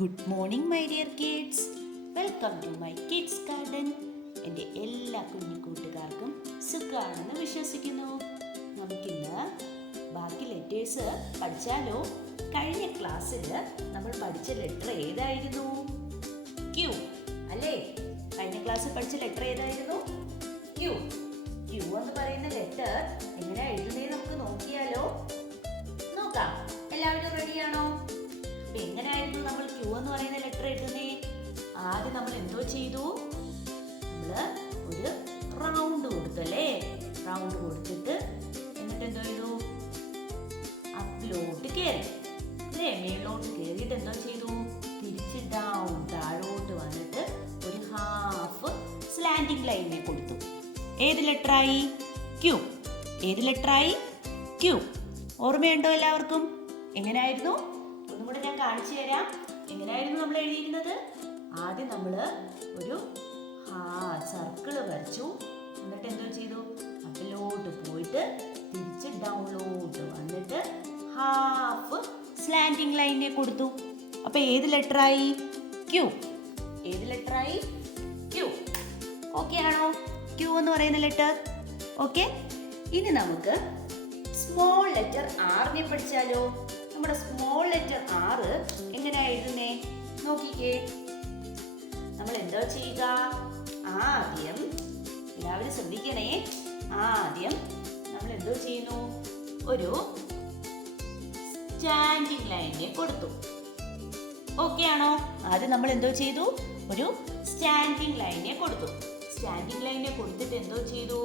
Good morning my dear kids. Welcome to my kids garden. എൻ്റെ എല്ലാ കുഞ്ഞു കൂട്ടുകാർക്കും സുഖമാണെന്ന് വിശ്വസിക്കുന്നു. നമുക്കിന്ന് ബാക്കി ലെറ്റേഴ്സ് പഠിച്ചാലോ? കഴിഞ്ഞ ക്ലാസ്സിൽ നമ്മൾ പഠിച്ച ലെറ്റർ ഏതായിരുന്നു? ക്യൂ അല്ലേ? കഴിഞ്ഞ ക്ലാസ്സിൽ പഠിച്ച ലെറ്റർ ഏതായിരുന്നു? ക്യൂ. ക്യൂ എന്ന് പറയുന്ന ലെറ്റർ എങ്ങനെ എഴുതുന്നേ നമുക്ക് നോക്കിയാലോ? നോക്കാം. എല്ലാവരും റെഡിയാണോ? അപ്പൊ എങ്ങനെയായിരുന്നു നമ്മൾ ക്യൂ എന്ന് പറയുന്ന ലെറ്റർ എഴുതുന്നേ? ആദ്യം നമ്മൾ എന്തോ ചെയ്തു? നമ്മള് ഒരു റൗണ്ട് കൊടുത്തല്ലേ? റൗണ്ട് കൊടുത്തിട്ട് എന്നിട്ട് എന്തോ ചെയ്തു? അപ്പിലോട്ട് കയറി അല്ലേ? മേലോട്ട് കയറിയിട്ട് എന്തോ ചെയ്തു? തിരിച്ച് ഡൗൺ താഴോട്ട് വന്നിട്ട് ഒരു ഹാഫ് സ്ലാൻഡിങ് ലൈനിനെ കൊടുത്തു. ഏത് ലെറ്ററായി? ക്യൂ. ഏത് ലെറ്ററായി? ക്യൂ. ഓർമ്മയുണ്ടോ എല്ലാവർക്കും? എങ്ങനെയായിരുന്നു? ഒന്നും കൂടെ ഞാൻ കാണിച്ചു തരാം. എങ്ങനെയായിരുന്നു നമ്മൾ എഴുതിയിരുന്നത്? ആദ്യം നമ്മൾ ഒരു സർക്കിള് വരച്ചു. എന്നിട്ട് എന്തോ ചെയ്തു? അപ്പിലോട്ട് പോയിട്ട് തിരിച്ച് ഡൗണിലോട്ട് വന്നിട്ട് ഹാഫ് സ്ലാൻഡിങ് ലൈനിനെ കൊടുത്തു. അപ്പൊ ഏത് ലെറ്ററായി? ക്യൂ. ഏത് ലെറ്ററായി? ക്യൂ. ഓക്കെ ആണോ? ക്യൂ എന്ന് പറയുന്ന ലെറ്റർ. ഓക്കെ. ഇനി നമുക്ക് സ്മോൾ ലെറ്റർ ആറിനെ പഠിച്ചാലോ? നമ്മുടെ സ്മോൾ ലെറ്റർ ആറ് എങ്ങനെയാ എഴുതുന്നേ? നോക്കിക്കേ. നമ്മൾ എന്താ ചെയ്യുക? ആദ്യം എല്ലാവരും ശ്രദ്ധിക്കണേ. ആദ്യം നമ്മൾ എന്തോ ചെയ്യുന്നു? ഒരു സ്റ്റാൻഡിങ് ലൈനിനെ കൊടുത്തു. ഓക്കെ ആണോ? ആദ്യം നമ്മൾ എന്തോ ചെയ്തു? ഒരു സ്റ്റാൻഡിങ് ലൈനിനെ കൊടുത്തു. സ്റ്റാൻഡിങ് ലൈനിനെ കൊടുത്തിട്ട് എന്തോ ചെയ്തു?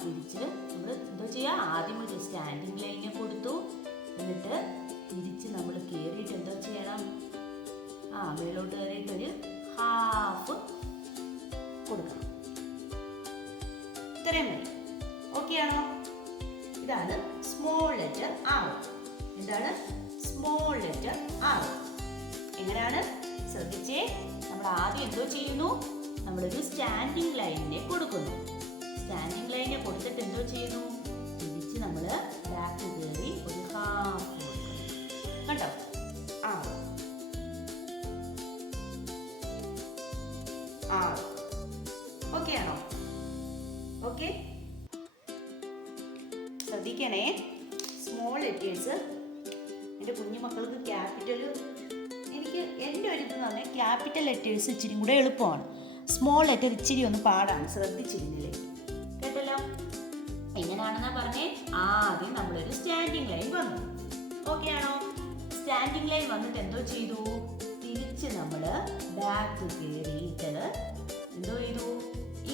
തിരിച്ച് നമ്മൾ എന്തോ ചെയ്യുക? ആദ്യം ഒരു സ്റ്റാൻഡിങ് ലൈനിനെ കൊടുത്തു. എന്നിട്ട് തിരിച്ച് നമ്മൾ കയറിയിട്ട് എന്തോ ചെയ്യണം? മേലോട്ട് കയറിയിട്ട് ഒരു ഹാഫ് കൊടുക്കണം. ഇത്രയും മതി. ഓക്കെ ആണോ? ഇതാണ് സ്മോൾ ലെറ്റർ ആർ. എന്താണ് സ്മോൾ ലെറ്റർ ആർ? എങ്ങനെയാണ്? ശ്രദ്ധിച്ചേ. നമ്മൾ ആദ്യം എന്തോ ചെയ്യുന്നു? നമ്മളൊരു സ്റ്റാൻഡിങ് ലൈനിനെ കൊടുക്കുന്നു. സ്റ്റാൻഡിങ് ലൈനിനെ കൊടുത്തിട്ട് എന്തോ ചെയ്യുന്നു? തിരിച്ച് നമ്മൾ ബാക്ക് കയറി ഒരു ഹാഫ് കൊടുക്കുന്നു. കണ്ടോ? ഓക്കെ ആണോ? ഓക്കെ. ശ്രദ്ധിക്കണേ. സ്മോൾ ലെറ്റേഴ്സ് എൻ്റെ കുഞ്ഞു മക്കൾക്ക് ക്യാപിറ്റൽ, എനിക്ക് എൻ്റെ ഒരു ഇത് തന്നെ ക്യാപിറ്റൽ ലെറ്റേഴ്സ് ഇച്ചിരി കൂടെ എളുപ്പമാണ്. സ്മോൾ ലെറ്റർ ഇച്ചിരി ഒന്ന് പാടാണ്. ശ്രദ്ധിച്ചിരുന്നില്ലേ? കേട്ടല്ലോ? എങ്ങനെയാണെന്നാ പറഞ്ഞേ? ആദ്യം നമ്മളൊരു സ്റ്റാൻഡിങ് ലൈൻ വന്നു. ഓക്കെ ആണോ? സ്റ്റാൻഡിങ് ലൈൻ വന്നിട്ട് എന്തോ ചെയ്തു? തിരിച്ച് നമ്മള് ബാക്ക് കയറിയിട്ട് എന്തോ ചെയ്തു?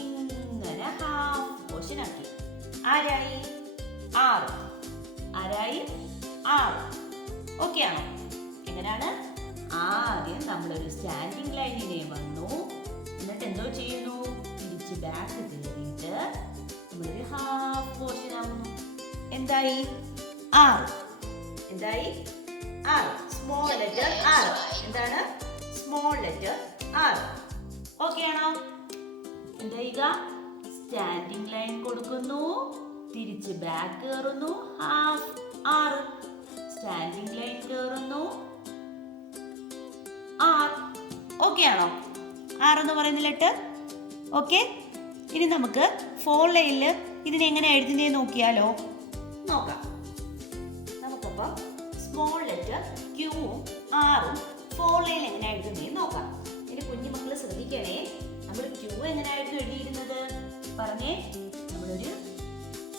ഇങ്ങനെ ഹാഫ് പോർഷൻ ആക്കി. ആരായി? ആറ്. ആരായി? ആറ്. ഓക്കെ ആണോ? എങ്ങനെയാണ്? ആദ്യം നമ്മളൊരു സ്റ്റാൻഡിങ് ലൈനിനെ വന്നു. എന്നിട്ട് എന്തോ ചെയ്യുന്നു? തിരിച്ച് ബാക്ക് കയറിയിട്ട് നമ്മളൊരു ഹാഫ് പോർഷൻ ആവുന്നു. എന്തായി? ആറ്. എന്തായി? ആറ്. സ്മോൾ ലെറ്റർ ആറ്. എന്താണ്? സ്മോൾ ലെറ്റർ ആറ്. ഓക്കെ ആണോ? എന്തായിക? സ്റ്റാൻഡിങ് ലൈൻ കൊടുക്കുന്നു, തിരിച്ച് ബാക്ക് കയറുന്നു, ഹാഫ് ആറ്. സ്റ്റാൻഡിങ് ലൈൻ കയറുന്നു, ആറ്. ഓക്കെ ആണോ? ആറെന്ന് പറയുന്ന ലെറ്റർ. ഓക്കെ. ഇനി നമുക്ക് ഫോർ ലൈനിൽ ഇതിനെങ്ങനെ എഴുതുന്നേ നോക്കിയാലോ? നോക്കാം. നമുക്കപ്പം സ്മോൾ ലെറ്റർ ക്യൂവും ആറും ഫോർ ലൈനിൽ എങ്ങനെ എഴുതുന്നേ നോക്കാം. ഇനി കുഞ്ഞു മക്കൾ ശ്രദ്ധിക്കണേ. നമ്മൾ ക്യൂ എങ്ങനെയായിരുന്നു എഴുതിയിരുന്നത്? പറഞ്ഞേ. നമ്മളൊരു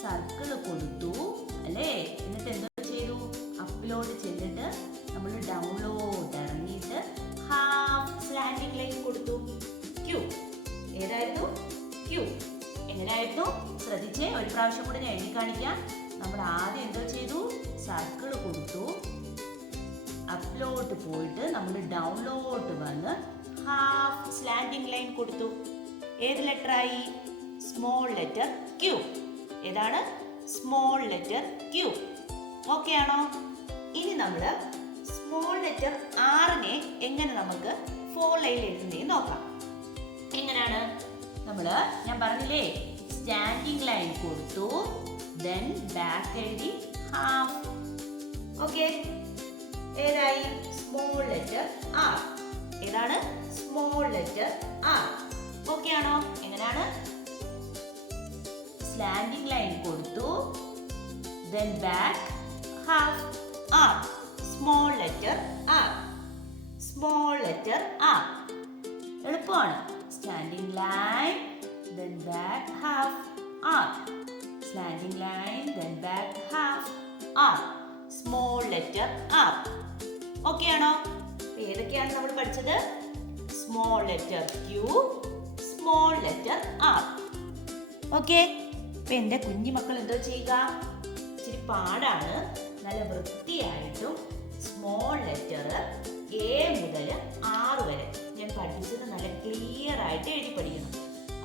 സർക്കിള് കൊടുത്തു അല്ലേ? എന്നിട്ട് എന്താ ചെയ്തു? അപ്പിലോട്ട് ചെന്നിട്ട് നമ്മൾ ഡൗണിലോട്ട് ഇറങ്ങിയിട്ട് ഹാഫ് സ്ലാൻഡിങ് ലൈൻ കൊടുത്തു. ക്യൂ. ഏതായിരുന്നു? ക്യൂ. എങ്ങനെയായിരുന്നു? ശ്രദ്ധിച്ചേ. ഒരു പ്രാവശ്യം കൂടെ ഞാൻ എഴുതി കാണിക്കാം. നമ്മൾ ആദ്യം എന്തോ ചെയ്തു? സർക്കിള് കൊടുത്തു. അപ്പിലോട്ട് പോയിട്ട് നമ്മൾ ഡൗണിലോട്ട് വന്ന് ഹാഫ് സ്ലാൻഡിങ് ലൈൻ കൊടുത്തു. ഏത് ലെറ്ററായി? Small letter Q. ഏതാണ്? Small letter Q. ഓക്കെ ആണോ? ഇനി നമ്മൾ സ്മോൾ ലെറ്റർ ആറിനെ എങ്ങനെ നമുക്ക് ഫോർ ലൈനിൽ എഴുതുന്നേ നോക്കാം. എങ്ങനെയാണ്? ഞാൻ പറഞ്ഞില്ലേ, സ്റ്റാൻഡിങ് ലൈൻ കൊടുത്തു, ദെൻ ബാക്ക് എഴുതി ഹാഫ്. ഓക്കെ. ഏതായി? Small letter R. ഏതാണ്? Small letter R. ഓക്കെ ആണോ? എങ്ങനെയാണ്? സ്ലാൻഡിംഗ് ലൈൻ കൊടുത്തു, then back half R. Small letter R. Small letter R. എളുപ്പമാണ്. Standing line, then back half R. Standing line, then back half R. Small letter R. Okay ആണോ? ഏതൊക്കെയാണ് നമ്മൾ പഠിച്ചത്? Small letter Q, small letter R. Okay. അപ്പൊ എൻ്റെ കുഞ്ഞു മക്കൾ എന്തോ ചെയ്യുക? ഇച്ചിരി പാടാണ്. നല്ല വൃത്തിയായിട്ടും സ്മോൾ ലെറ്റർ എ മുതൽ ആർ വരെ ഞാൻ പഠിച്ചത് നല്ല ക്ലിയർ ആയിട്ട് എഴുതി പഠിക്കണം.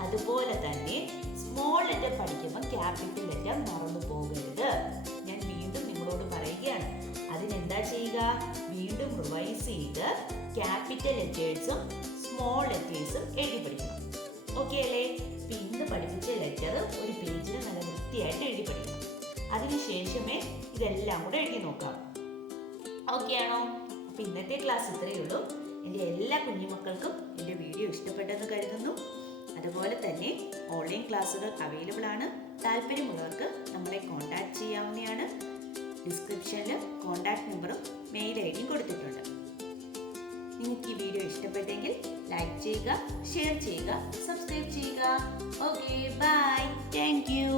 അതുപോലെ തന്നെ സ്മോൾ ലെറ്റർ പഠിക്കുമ്പോൾ ക്യാപിറ്റൽ ലെറ്റർ മറന്നു പോകരുത്. ഞാൻ വീണ്ടും നിങ്ങളോട് പറയുകയാണ്. അതിനെന്താ ചെയ്യുക? വീണ്ടും റിവൈസ് ചെയ്ത് ക്യാപിറ്റൽ ലെറ്റേഴ്സും സ്മോൾ ലെറ്റേഴ്സും എഴുതി പഠിക്കണം. ഓക്കെ അല്ലേ? ഇന്ന് പഠിപ്പിച്ച ലെറ്റർ ഒരു പേജിൽ നല്ല വൃത്തിയായിട്ട് എഴുതി പഠിക്കണം. അതിനുശേഷമേ ഇതെല്ലാം കൂടെ എഴുതി നോക്കാം. ഓക്കെ ആണോ? അപ്പം ഇന്നത്തെ ക്ലാസ് ഇത്രയേ ഉള്ളൂ. എൻ്റെ എല്ലാ കുഞ്ഞുമക്കൾക്കും എൻ്റെ വീഡിയോ ഇഷ്ടപ്പെട്ടെന്ന് കരുതുന്നു. അതുപോലെ തന്നെ ഓൺലൈൻ ക്ലാസ്സുകൾ അവൈലബിൾ ആണ്. താല്പര്യമുള്ളവർക്ക് നമ്മളെ കോൺടാക്ട് ചെയ്യാവുന്നതാണ്. ഡിസ്ക്രിപ്ഷനിൽ കോൺടാക്ട് നമ്പറും മെയിൽ ഐ ഡിയും കൊടുത്തിട്ടുണ്ട്. നിങ്ങൾക്ക് ഈ വീഡിയോ ഇഷ്ടപ്പെട്ടെങ്കിൽ ലൈക്ക് ചെയ്യുക, ഷെയർ ചെയ്യുക, സബ്സ്ക്രൈബ് ചെയ്യുക. Okay, bye. Thank U.